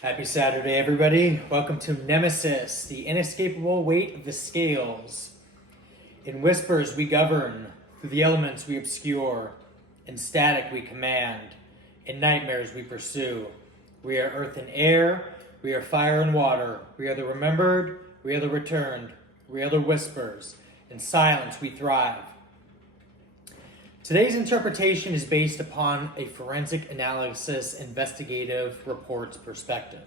Happy Saturday, everybody. Welcome to Nemesis, the inescapable weight of the scales. In whispers we govern, through the elements we obscure, in static we command, in nightmares we pursue. We are earth and air, we are fire and water, we are the remembered, we are the returned, we are the whispers. In silence we thrive. Today's interpretation is based upon a forensic analysis investigative report's perspective.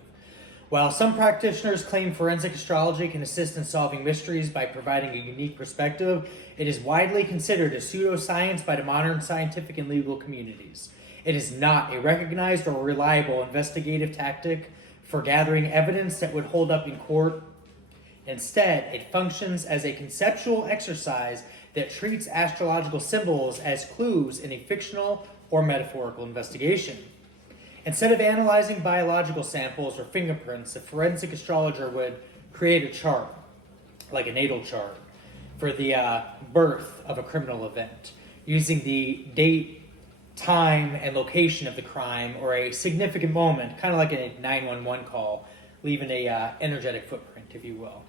While some practitioners claim forensic astrology can assist in solving mysteries by providing a unique perspective, it is widely considered a pseudoscience by the modern scientific and legal communities. It is not a recognized or reliable investigative tactic for gathering evidence that would hold up in court. Instead, it functions as a conceptual exercise that treats astrological symbols as clues in a fictional or metaphorical investigation. Instead of analyzing biological samples or fingerprints, a forensic astrologer would create a chart, like a natal chart, for the birth of a criminal event, using the date, time, and location of the crime or a significant moment, kind of like a 911 call, leaving a energetic footprint, if you will.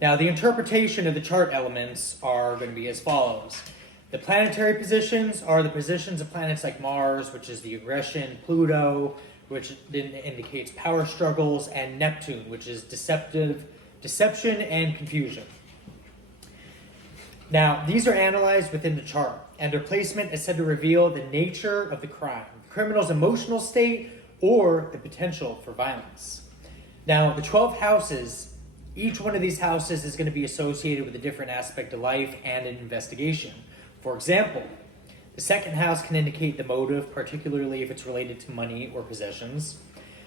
Now, the interpretation of the chart elements are going to be as follows. The planetary positions are the positions of planets like Mars, which is the aggression, Pluto, which indicates power struggles, and Neptune, which is deception and confusion. Now, these are analyzed within the chart, and their placement is said to reveal the nature of the crime, the criminal's emotional state, or the potential for violence. Now, the 12 houses, each one of these houses is going to be associated with a different aspect of life and an investigation. For example, the second house can indicate the motive, particularly if it's related to money or possessions.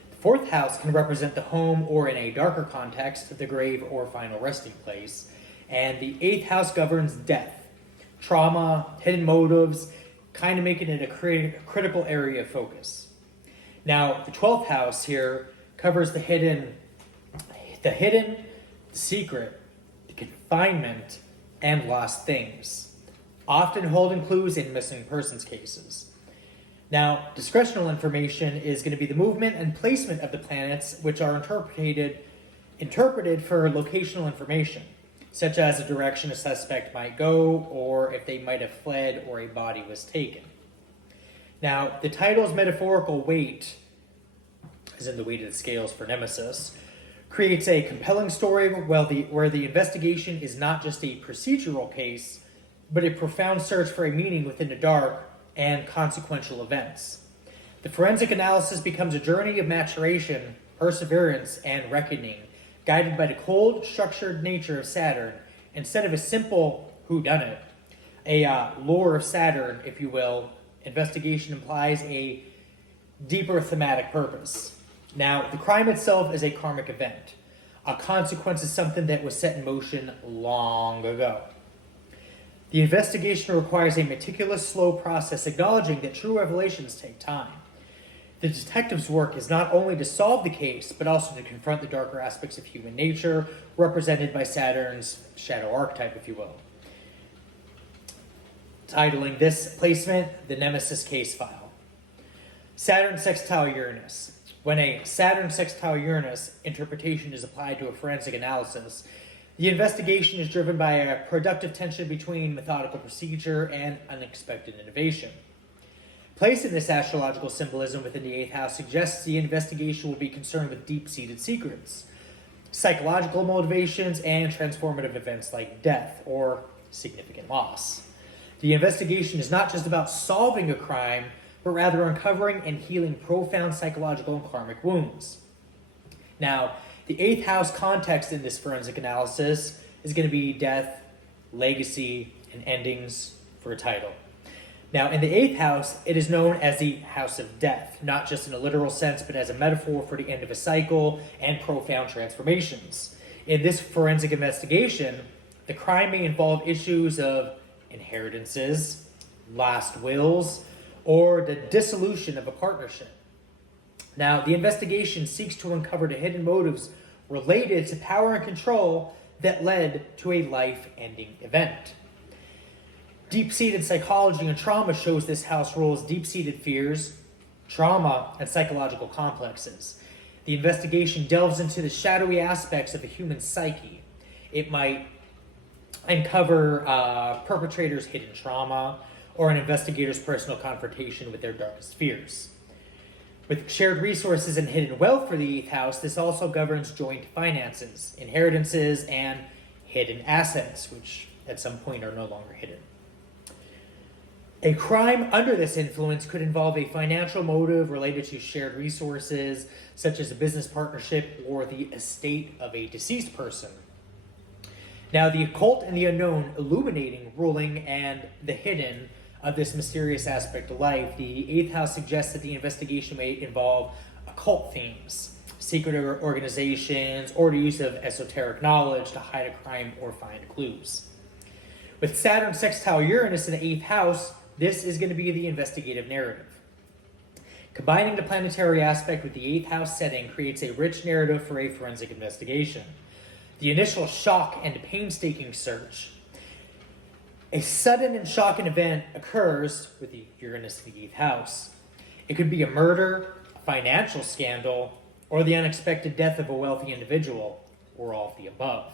The fourth house can represent the home, or in a darker context, the grave or final resting place. And the eighth house governs death, trauma, hidden motives, kind of making it a critical area of focus. Now, the 12th house here covers the hidden, the secret, the confinement, and lost things, often holding clues in missing persons cases. Now, discretional information is going to be the movement and placement of the planets, which are interpreted for locational information, such as the direction a suspect might go, or if they might have fled or a body was taken. Now, the title's metaphorical weight, as in the weight of the scales for Nemesis, creates a compelling story where the investigation is not just a procedural case, but a profound search for a meaning within the dark and consequential events. The forensic analysis becomes a journey of maturation, perseverance, and reckoning, guided by the cold, structured nature of Saturn, instead of a simple whodunit. A lore of Saturn, if you will, investigation implies a deeper thematic purpose. Now, the crime itself is a karmic event. A consequence is something that was set in motion long ago. The investigation requires a meticulous, slow process, acknowledging that true revelations take time. The detective's work is not only to solve the case, but also to confront the darker aspects of human nature, represented by Saturn's shadow archetype, if you will. Titling this placement, The Nemesis Case File. Saturn sextile Uranus. When a Saturn sextile Uranus interpretation is applied to a forensic analysis, the investigation is driven by a productive tension between methodical procedure and unexpected innovation. Placing this astrological symbolism within the 8th house suggests the investigation will be concerned with deep-seated secrets, psychological motivations, and transformative events like death or significant loss. The investigation is not just about solving a crime, but rather uncovering and healing profound psychological and karmic wounds. Now, the 8th house context in this forensic analysis is going to be death, legacy, and endings for a title. Now, in the 8th house, it is known as the house of death, not just in a literal sense, but as a metaphor for the end of a cycle and profound transformations. In this forensic investigation, the crime may involve issues of inheritances, lost wills, or the dissolution of a partnership. Now, the investigation seeks to uncover the hidden motives related to power and control that led to a life-ending event. Deep-seated psychology and trauma shows this house rules deep-seated fears, trauma, and psychological complexes. The investigation delves into the shadowy aspects of a human psyche. It might uncover perpetrators' hidden trauma or an investigator's personal confrontation with their darkest fears. With shared resources and hidden wealth for the 8th house, this also governs joint finances, inheritances, and hidden assets, which at some point are no longer hidden. A crime under this influence could involve a financial motive related to shared resources, such as a business partnership or the estate of a deceased person. Now, the occult and the unknown, illuminating, ruling, and the hidden of this mysterious aspect of life, the 8th house suggests that the investigation may involve occult themes, secret organizations, or the use of esoteric knowledge to hide a crime or find clues. With Saturn sextile Uranus in the 8th house, this is going to be the investigative narrative. Combining the planetary aspect with the 8th house setting creates a rich narrative for a forensic investigation. The initial shock and painstaking search. A sudden and shocking event occurs with the Uranus in the 8th house. It could be a murder, a financial scandal, or the unexpected death of a wealthy individual, or all of the above.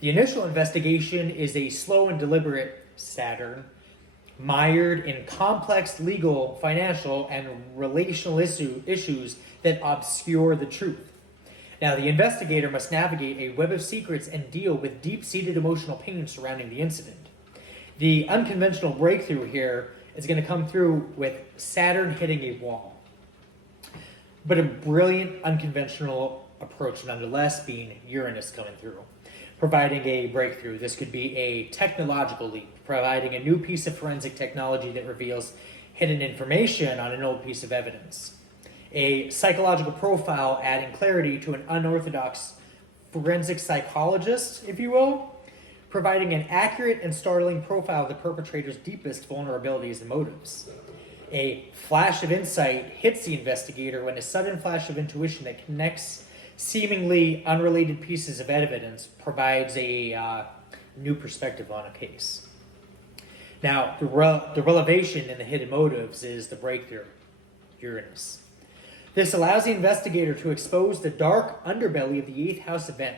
The initial investigation is a slow and deliberate Saturn, mired in complex legal, financial, and relational issues that obscure the truth. Now, the investigator must navigate a web of secrets and deal with deep-seated emotional pain surrounding the incident. The unconventional breakthrough here is going to come through with Saturn hitting a wall. But a brilliant, unconventional approach nonetheless, being Uranus coming through, providing a breakthrough. This could be a technological leap, providing a new piece of forensic technology that reveals hidden information on an old piece of evidence. A psychological profile adding clarity to an unorthodox forensic psychologist, if you will, providing an accurate and startling profile of the perpetrator's deepest vulnerabilities and motives. A flash of insight hits the investigator when a sudden flash of intuition that connects seemingly unrelated pieces of evidence provides a new perspective on a case. Now, the revelation in the hidden motives is the breakthrough, Uranus. This allows the investigator to expose the dark underbelly of the 8th house event.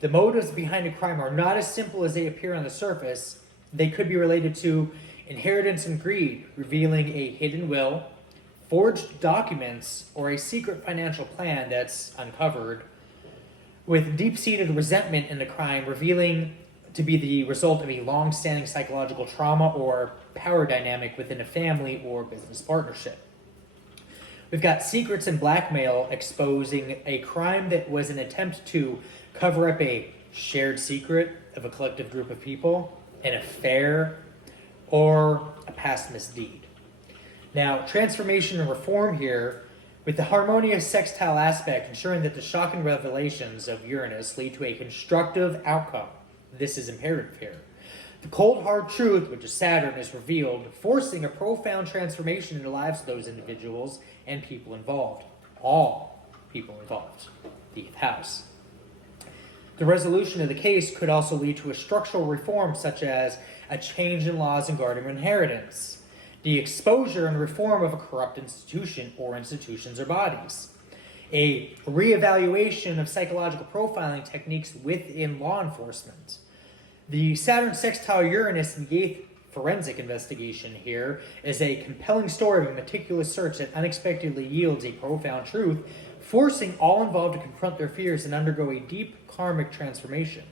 The motives behind a crime are not as simple as they appear on the surface. They could be related to inheritance and greed, revealing a hidden will, forged documents, or a secret financial plan that's uncovered, with deep-seated resentment in the crime revealing to be the result of a long-standing psychological trauma or power dynamic within a family or business partnership. We've got secrets and blackmail exposing a crime that was an attempt to cover up a shared secret of a collective group of people, an affair, or a past misdeed. Now, transformation and reform here, with the harmonious sextile aspect, ensuring that the shocking revelations of Uranus lead to a constructive outcome. This is imperative here. The cold, hard truth, which is Saturn, is revealed, forcing a profound transformation in the lives of those individuals and people involved. All people involved. The 8th house. The resolution of the case could also lead to a structural reform, such as a change in laws regarding inheritance, the exposure and reform of a corrupt institution or institutions or bodies, a reevaluation of psychological profiling techniques within law enforcement. The Saturn sextile Uranus in the 8th forensic investigation here is a compelling story of a meticulous search that unexpectedly yields a profound truth, forcing all involved to confront their fears and undergo a deep karmic transformation.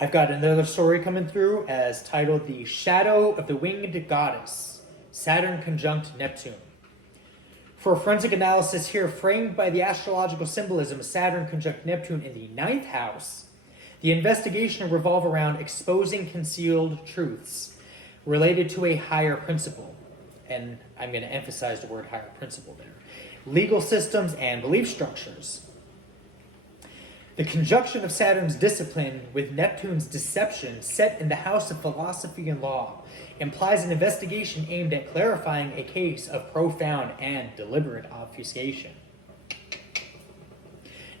I've got another story coming through as titled The Shadow of the Winged Goddess, Saturn conjunct Neptune. For a forensic analysis here framed by the astrological symbolism of Saturn conjunct Neptune in the 9th house, the investigation will revolve around exposing concealed truths related to a higher principle. And I'm going to emphasize the word higher principle there. Legal systems and belief structures. The conjunction of Saturn's discipline with Neptune's deception, set in the house of philosophy and law, implies an investigation aimed at clarifying a case of profound and deliberate obfuscation.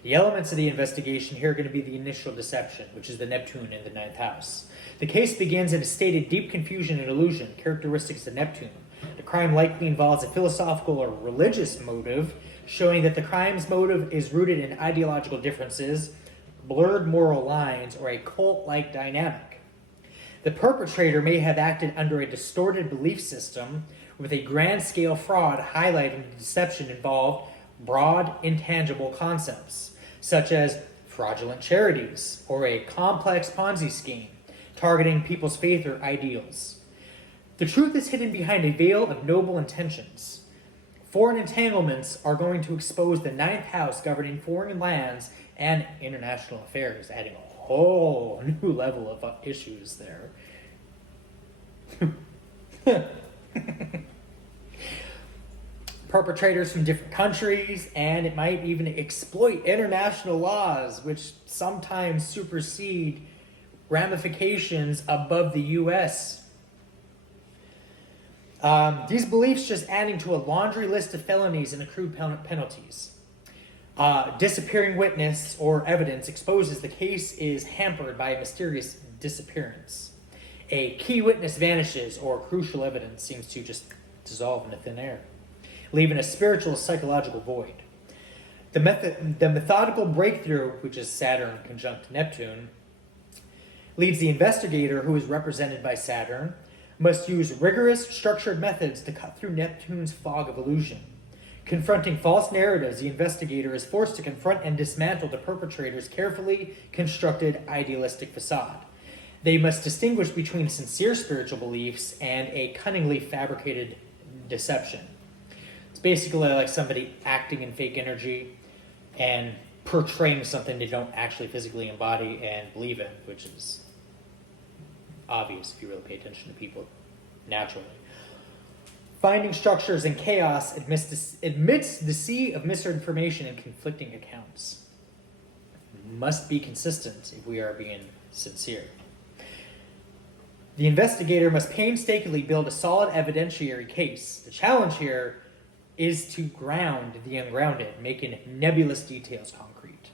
The elements of the investigation here are going to be the initial deception, which is the Neptune in the 9th house. The case begins in a state of deep confusion and illusion, characteristics of Neptune. The crime likely involves a philosophical or religious motive, showing that the crime's motive is rooted in ideological differences, blurred moral lines, or a cult-like dynamic. The perpetrator may have acted under a distorted belief system, with a grand-scale fraud highlighting the deception involved broad, intangible concepts, such as fraudulent charities or a complex Ponzi scheme targeting people's faith or ideals. The truth is hidden behind a veil of noble intentions. Foreign entanglements are going to expose the ninth house governing foreign lands and international affairs, adding a whole new level of issues there. Perpetrators from different countries, and it might even exploit international laws, which sometimes supersede ramifications above the U.S. These beliefs just adding to a laundry list of felonies and accrued penalties. Disappearing witness or evidence exposes the case is hampered by a mysterious disappearance. A key witness vanishes, or crucial evidence seems to just dissolve into thin air, leaving a spiritual psychological void. The methodical breakthrough, which is Saturn conjunct Neptune, leads the investigator, who is represented by Saturn, must use rigorous, structured methods to cut through Neptune's fog of illusion. Confronting false narratives, the investigator is forced to confront and dismantle the perpetrator's carefully constructed idealistic facade. They must distinguish between sincere spiritual beliefs and a cunningly fabricated deception. It's basically like somebody acting in fake energy and portraying something they don't actually physically embody and believe in, which is obvious if you really pay attention to people naturally. Finding structures in chaos amidst the sea of misinformation and conflicting accounts. Must be consistent if we are being sincere. The investigator must painstakingly build a solid evidentiary case. The challenge here is to ground the ungrounded, making nebulous details concrete.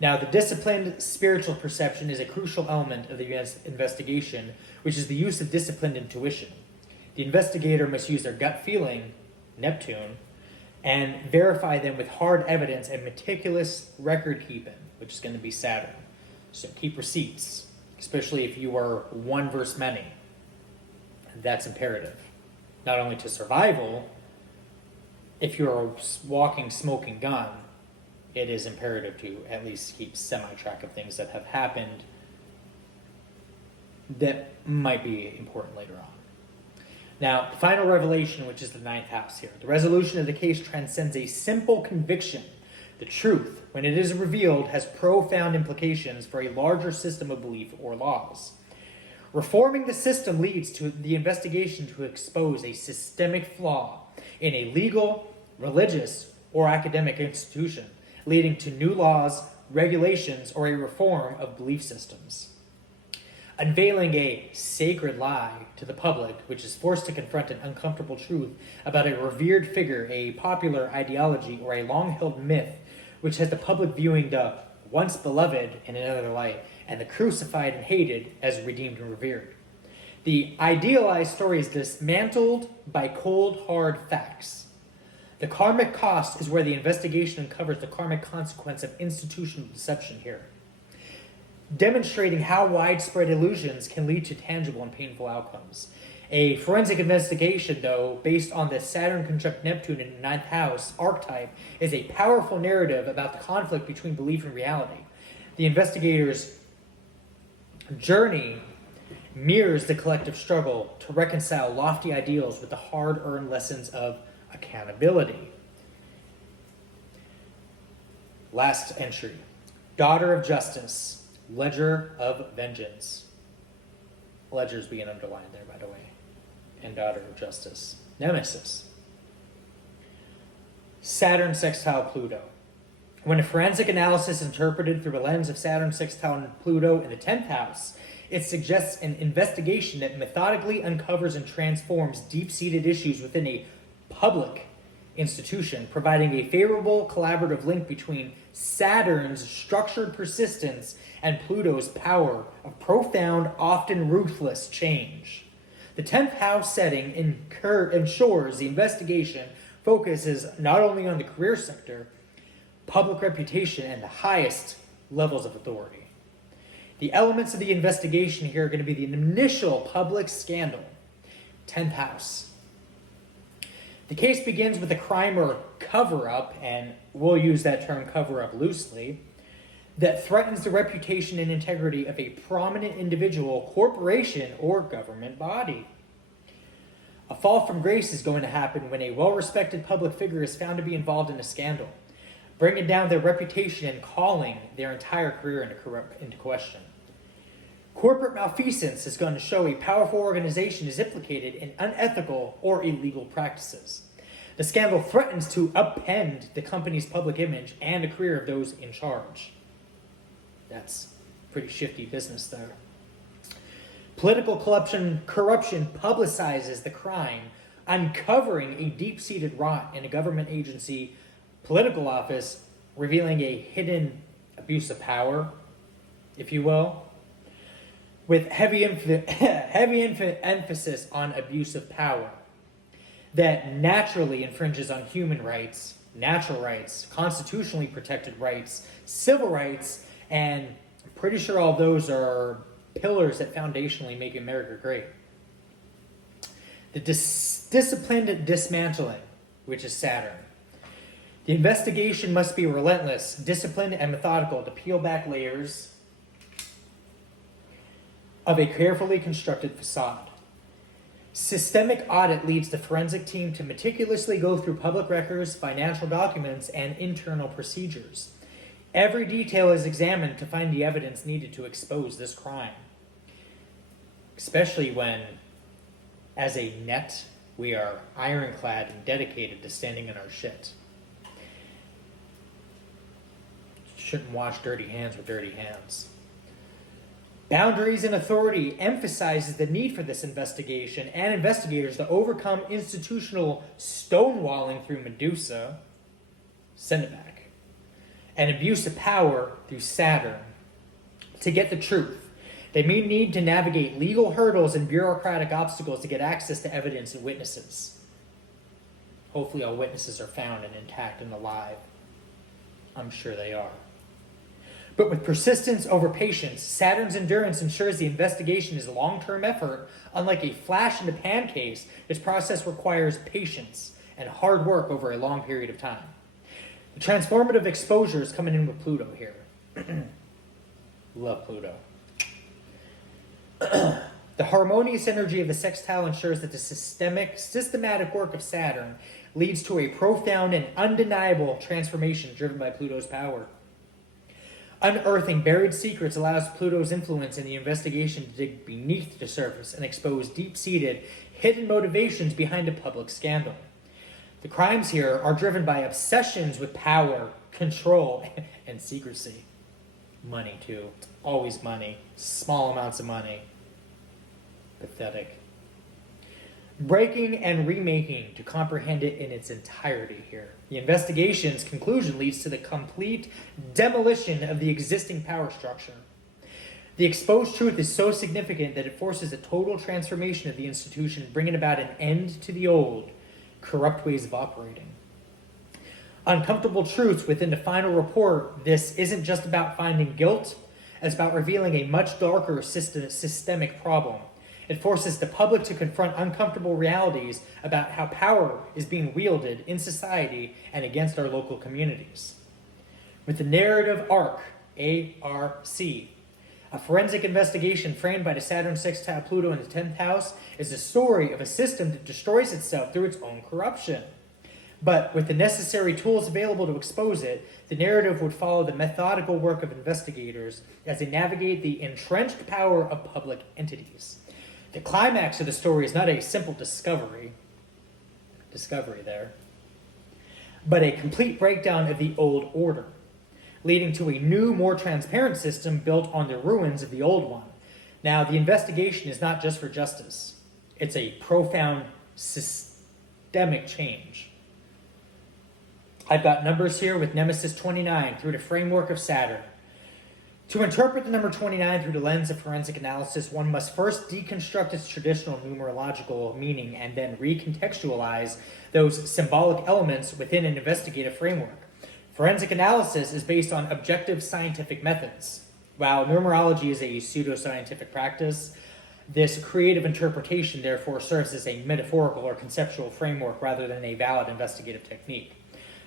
Now, the disciplined spiritual perception is a crucial element of the investigation, which is the use of disciplined intuition. The investigator must use their gut feeling, Neptune, and verify them with hard evidence and meticulous record keeping, which is going to be Saturn. So keep receipts, especially if you are one versus many. That's imperative, not only to survival. If you're a walking, smoking gun, it is imperative to at least keep semi-track of things that have happened that might be important later on. Now, the final revelation, which is the ninth house here. The resolution of the case transcends a simple conviction. The truth, when it is revealed, has profound implications for a larger system of belief or laws. Reforming the system leads to the investigation to expose a systemic flaw in a legal, religious, or academic institution, leading to new laws, regulations, or a reform of belief systems. Unveiling a sacred lie to the public, which is forced to confront an uncomfortable truth about a revered figure, a popular ideology, or a long-held myth, which has the public viewing the once beloved in another light, and the crucified and hated as redeemed and revered. The idealized story is dismantled by cold, hard facts. The karmic cost is where the investigation uncovers the karmic consequence of institutional deception here, demonstrating how widespread illusions can lead to tangible and painful outcomes. A forensic investigation, though, based on the Saturn conjunct Neptune in the ninth house archetype, is a powerful narrative about the conflict between belief and reality. The investigator's journey mirrors the collective struggle to reconcile lofty ideals with the hard-earned lessons of accountability. Last entry. Daughter of Justice. Ledger of Vengeance. Ledger's being underlined there, by the way. And Daughter of Justice. Nemesis. Saturn sextile Pluto. When a forensic analysis is interpreted through a lens of Saturn sextile Pluto in the 10th house, it suggests an investigation that methodically uncovers and transforms deep-seated issues within a public institution, providing a favorable collaborative link between Saturn's structured persistence and Pluto's power of profound, often ruthless change. The 10th house setting ensures the investigation focus is not only on the career sector, public reputation, and the highest levels of authority. The elements of the investigation here are going to be the initial public scandal, 10th house. The case begins with a crime or cover-up, and we'll use that term cover-up loosely, that threatens the reputation and integrity of a prominent individual, corporation, or government body. A fall from grace is going to happen when a well-respected public figure is found to be involved in a scandal, bringing down their reputation and calling their entire career into question. Corporate malfeasance is going to show a powerful organization is implicated in unethical or illegal practices. The scandal threatens to upend the company's public image and the career of those in charge. That's pretty shifty business there. Political corruption publicizes the crime, uncovering a deep-seated rot in a government agency, political office, revealing a hidden abuse of power, if you will, with heavy emphasis on abuse of power that naturally infringes on human rights, natural rights, constitutionally protected rights, civil rights, and I'm pretty sure all those are pillars that foundationally make America great. The disciplined dismantling, which is Saturn. The investigation must be relentless, disciplined, and methodical to peel back layers of a carefully constructed facade. Systemic audit leads the forensic team to meticulously go through public records, financial documents, and internal procedures. Every detail is examined to find the evidence needed to expose this crime. Especially when, as a net, we are ironclad and dedicated to standing in our shit. Shouldn't wash dirty hands with dirty hands. Boundaries and authority emphasizes the need for this investigation and investigators to overcome institutional stonewalling through Medusa, send it back, and abuse of power through Saturn. To get the truth, they may need to navigate legal hurdles and bureaucratic obstacles to get access to evidence and witnesses. Hopefully all witnesses are found and intact and alive. I'm sure they are. But with persistence over patience, Saturn's endurance ensures the investigation is a long-term effort. Unlike a flash-in-the-pan case, this process requires patience and hard work over a long period of time. The transformative exposure is coming in with Pluto here. Love Pluto. The harmonious energy of the sextile ensures that the systematic work of Saturn leads to a profound and undeniable transformation driven by Pluto's power. Unearthing buried secrets allows Pluto's influence in the investigation to dig beneath the surface and expose deep-seated, hidden motivations behind a public scandal. The crimes here are driven by obsessions with power, control, and secrecy. Money, too. Always money. Small amounts of money. Pathetic. Breaking and remaking to comprehend it in its entirety here. The investigation's conclusion leads to the complete demolition of the existing power structure. The exposed truth is so significant that it forces a total transformation of the institution, bringing about an end to the old, corrupt ways of operating. Uncomfortable truths within the final report, this isn't just about finding guilt, it's about revealing a much darker systemic problem. It forces the public to confront uncomfortable realities about how power is being wielded in society and against our local communities. With the narrative arc, ARC, a forensic investigation framed by the Saturn sextile Pluto in the 10th house, is the story of a system that destroys itself through its own corruption. But with the necessary tools available to expose it, the narrative would follow the methodical work of investigators as they navigate the entrenched power of public entities. The climax of the story is not a simple discovery there, but a complete breakdown of the old order, leading to a new, more transparent system built on the ruins of the old one. Now, the investigation is not just for justice. It's a profound systemic change. I've got numbers here with Nemesis 29 through the framework of Saturn. To interpret the number 29 through the lens of forensic analysis, one must first deconstruct its traditional numerological meaning and then recontextualize those symbolic elements within an investigative framework. Forensic analysis is based on objective scientific methods. While numerology is a pseudoscientific practice, this creative interpretation therefore serves as a metaphorical or conceptual framework rather than a valid investigative technique.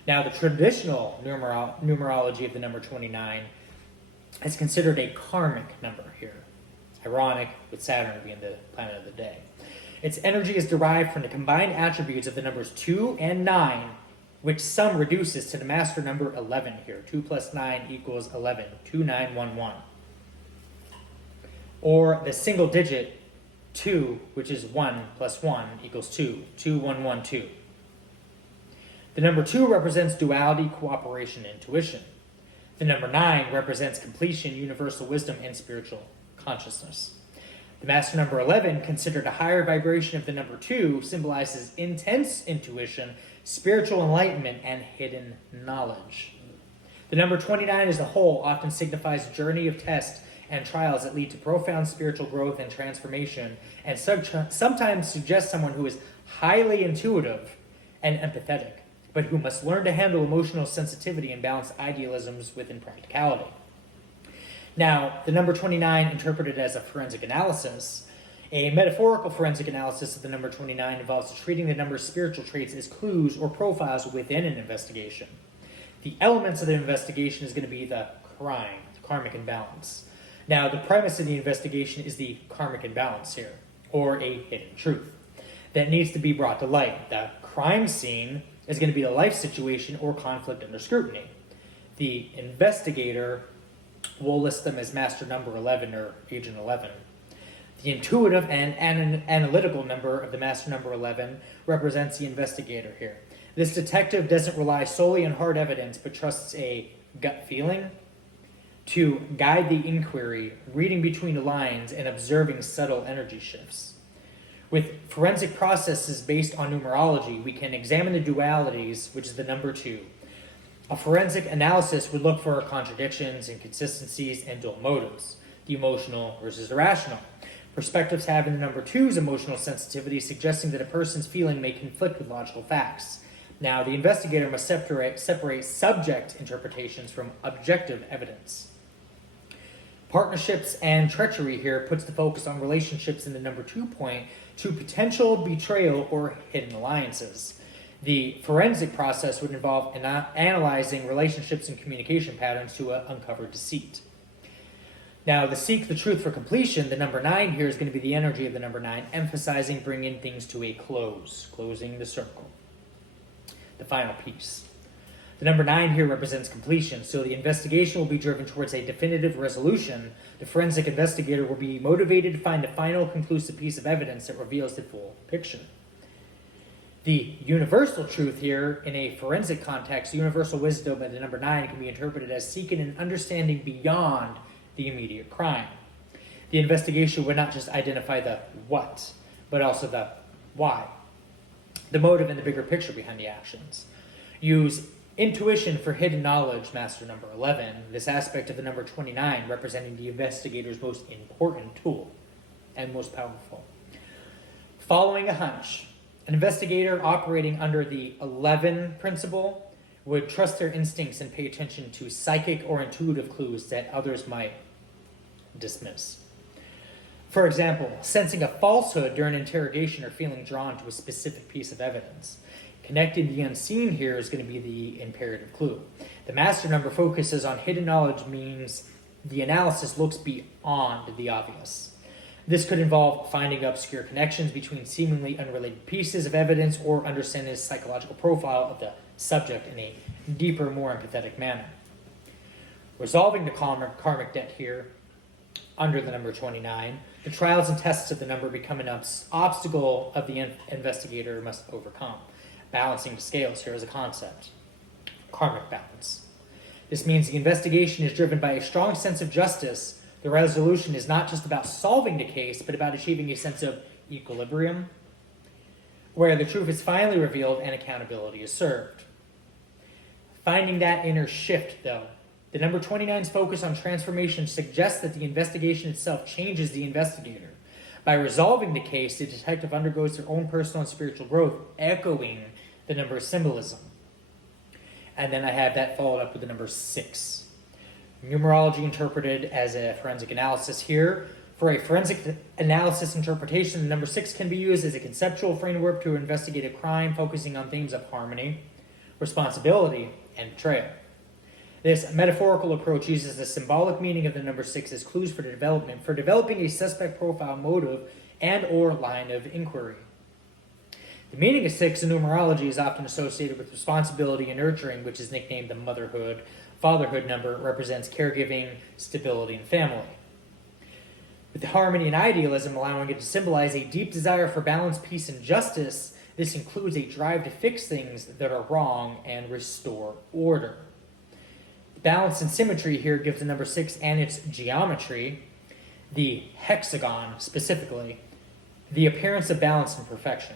Now, the traditional numerology of the number 29 is considered a karmic number here. Ironic, with Saturn being the planet of the day. Its energy is derived from the combined attributes of the numbers 2 and 9, which sum reduces to the master number 11 here. 2 plus 9 equals 11, 2911. Or the single digit 2, which is 1 plus 1 equals 2, 2112. The number 2 represents duality, cooperation, and intuition. The number 9 represents completion, universal wisdom, and spiritual consciousness. The master number 11, considered a higher vibration of the number 2, symbolizes intense intuition, spiritual enlightenment, and hidden knowledge. The number 29 as a whole often signifies a journey of tests and trials that lead to profound spiritual growth and transformation, and sometimes suggests someone who is highly intuitive and empathetic, but who must learn to handle emotional sensitivity and balance idealisms within practicality. Now, the number 29 interpreted as a forensic analysis, a metaphorical forensic analysis of the number 29 involves treating the number's spiritual traits as clues or profiles within an investigation. The elements of the investigation is going to be the crime, the karmic imbalance. Now, the premise of the investigation is the karmic imbalance here, or a hidden truth, that needs to be brought to light. The crime scene is going to be the life situation or conflict under scrutiny. The investigator, we'll list them as master number 11 or agent 11. The intuitive and analytical number of the master number 11 represents the investigator here. This detective doesn't rely solely on hard evidence, but trusts a gut feeling to guide the inquiry, reading between the lines and observing subtle energy shifts. With forensic processes based on numerology, we can examine the dualities, which is the number 2. A forensic analysis would look for contradictions, inconsistencies, and dual motives, the emotional versus the rational. Perspectives have in the number 2's emotional sensitivity, suggesting that a person's feeling may conflict with logical facts. Now, the investigator must separate subject interpretations from objective evidence. Partnerships and treachery here puts the focus on relationships in the number 2 point to potential betrayal or hidden alliances. The forensic process would involve analyzing relationships and communication patterns to uncover deceit. Now, the seek the truth for completion, the number 9 here is going to be the energy of the number 9, emphasizing bringing things to a close, closing the circle, the final piece. The number 9 here represents completion, so the investigation will be driven towards a definitive resolution. The forensic investigator will be motivated to find the final conclusive piece of evidence that reveals the full picture. The universal truth here, in a forensic context, universal wisdom of the number 9 can be interpreted as seeking an understanding beyond the immediate crime. The investigation would not just identify the what, but also the why, the motive and the bigger picture behind the actions. Use intuition for hidden knowledge, master number 11, this aspect of the number 29 representing the investigator's most important tool and most powerful. Following a hunch, an investigator operating under the 11 principle would trust their instincts and pay attention to psychic or intuitive clues that others might dismiss. For example, sensing a falsehood during interrogation or feeling drawn to a specific piece of evidence. Connecting the unseen here is going to be the imperative clue. The master number focuses on hidden knowledge, means the analysis looks beyond the obvious. This could involve finding obscure connections between seemingly unrelated pieces of evidence or understanding the psychological profile of the subject in a deeper, more empathetic manner. Resolving the karmic debt here under the number 29, the trials and tests of the number become an obstacle of the investigator must overcome. Balancing the scales here is a concept. Karmic balance. This means the investigation is driven by a strong sense of justice. The resolution is not just about solving the case, but about achieving a sense of equilibrium, where the truth is finally revealed and accountability is served. Finding that inner shift, though, The number 29's focus on transformation suggests that the investigation itself changes the investigator. By resolving the case, the detective undergoes their own personal and spiritual growth, echoing the number symbolism. And then I have that followed up with the number 6. Numerology interpreted as a forensic analysis here. For a forensic analysis interpretation, the number 6 can be used as a conceptual framework to investigate a crime, focusing on themes of harmony, responsibility, and betrayal. This metaphorical approach uses the symbolic meaning of the number 6 as clues for developing a suspect profile, motive, and or line of inquiry. The meaning of 6 in numerology is often associated with responsibility and nurturing, which is nicknamed the motherhood. Fatherhood number represents caregiving, stability, and family. With the harmony and idealism allowing it to symbolize a deep desire for balance, peace, and justice, this includes a drive to fix things that are wrong and restore order. The balance and symmetry here gives the number 6 and its geometry, the hexagon specifically, the appearance of balance and perfection.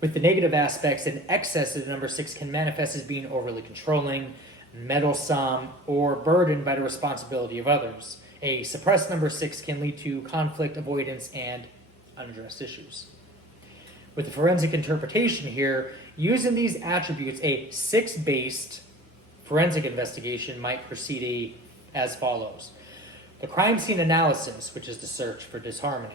With the negative aspects, an excess of the number 6 can manifest as being overly controlling, meddlesome, or burdened by the responsibility of others. A suppressed number 6 can lead to conflict avoidance and unaddressed issues. With the forensic interpretation here, using these attributes, a 6-based forensic investigation might proceed as follows. The crime scene analysis, which is the search for disharmony.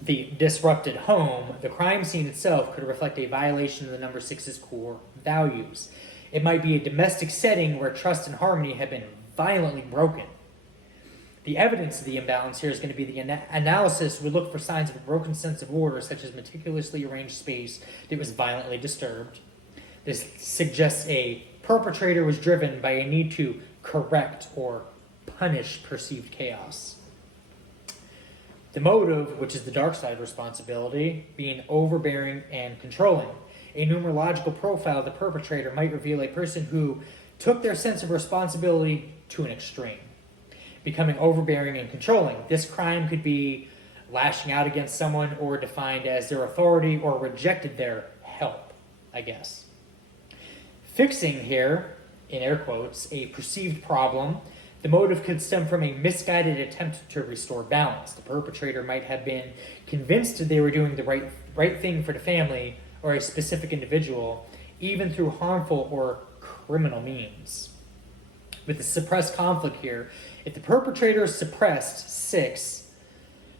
The disrupted home, the crime scene itself could reflect a violation of the number 6's core values. It might be a domestic setting where trust and harmony have been violently broken. The evidence of the imbalance here is going to be the analysis would look for signs of a broken sense of order, such as meticulously arranged space that was violently disturbed. This suggests a perpetrator was driven by a need to correct or punish perceived chaos. The motive, which is the dark side responsibility, being overbearing and controlling. A numerological profile of the perpetrator might reveal a person who took their sense of responsibility to an extreme, becoming overbearing and controlling. This crime could be lashing out against someone or defined as their authority or rejected their help, I guess. Fixing here, in air quotes, a perceived problem. The motive could stem from a misguided attempt to restore balance. The perpetrator might have been convinced that they were doing the right thing for the family or a specific individual, even through harmful or criminal means. With the suppressed conflict here, if the perpetrator is suppressed 6,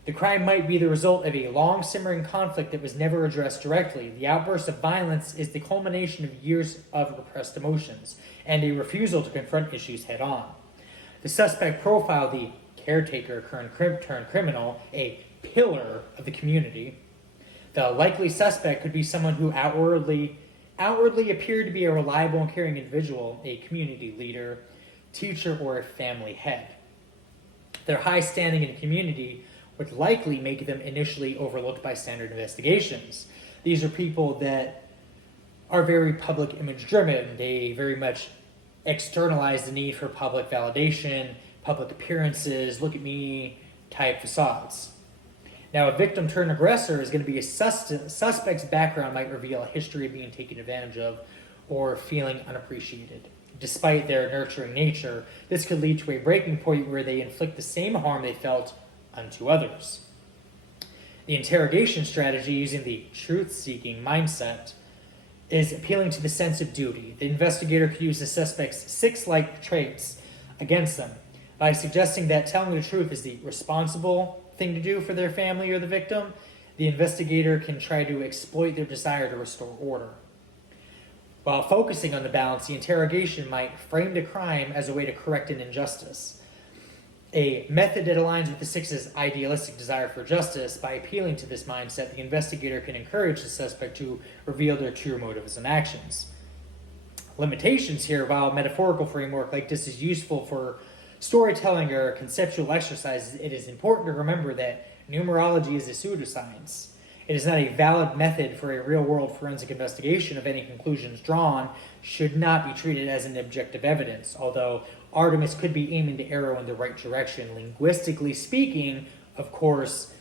the crime might be the result of a long simmering conflict that was never addressed directly. The outburst of violence is the culmination of years of repressed emotions and a refusal to confront issues head on. The suspect profile, the caretaker turned criminal, a pillar of the community. The likely suspect could be someone who outwardly appeared to be a reliable and caring individual, a community leader, teacher, or a family head. Their high standing in the community would likely make them initially overlooked by standard investigations. These are people that are very public image driven. They very much externalize the need for public validation, public appearances, look at me type facades. Now, a victim turned aggressor is going to be a suspect's background might reveal a history of being taken advantage of or feeling unappreciated. Despite their nurturing nature, this could lead to a breaking point where they inflict the same harm they felt unto others. The interrogation strategy using the truth-seeking mindset is appealing to the sense of duty. The investigator could use the suspect's 6-like traits against them by suggesting that telling the truth is the responsible thing to do for their family or the victim. The investigator can try to exploit their desire to restore order. While focusing on the balance, the interrogation might frame the crime as a way to correct an injustice. A method that aligns with the 6's idealistic desire for justice. By appealing to this mindset, the investigator can encourage the suspect to reveal their true motives and actions. Limitations here, while a metaphorical framework like this is useful for storytelling or conceptual exercises, it is important to remember that numerology is a pseudoscience. It is not a valid method for a real-world forensic investigation. Of any conclusions drawn should not be treated as an objective evidence, although Artemis could be aiming the arrow in the right direction. Linguistically speaking, of course,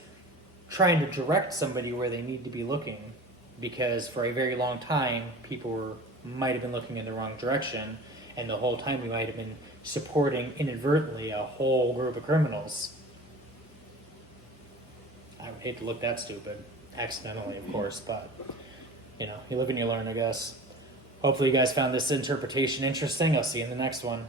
trying to direct somebody where they need to be looking, because for a very long time, people might have been looking in the wrong direction, and the whole time we might have been supporting inadvertently a whole group of criminals. I would hate to look that stupid, accidentally, of course, but you live and you learn, I guess. Hopefully you guys found this interpretation interesting. I'll see you in the next one.